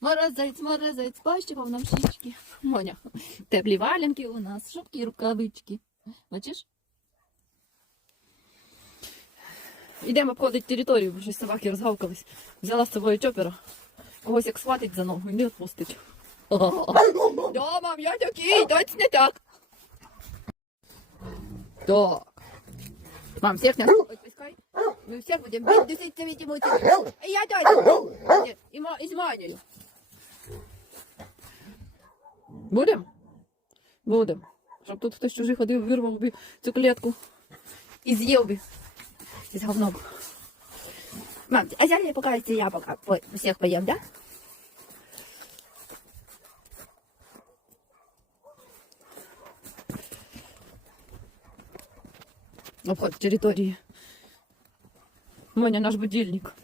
Морозець, морозець, пащипав нам щічки. Моня, теплі валянки у нас, шубки, рукавички. Бачиш? Ідемо обходити територію, бо щось собаки розгавкались. Взяла з собою чопера. Когось як схватить за ногу і не відпустить. Да, мам, я такий, дать не так. Так. Мам, всех не отпускай. Мы всех будем бить, десять видимо, А я дядя. Нет, има, изманили. Будем? Будем. Щоб тут хтось чужий ходив, вирвав би цю клетку і з'їв би. Із говном. Мам, а я не покажете, я пока по- всех поем, да? Обход території. У мене наш будильник.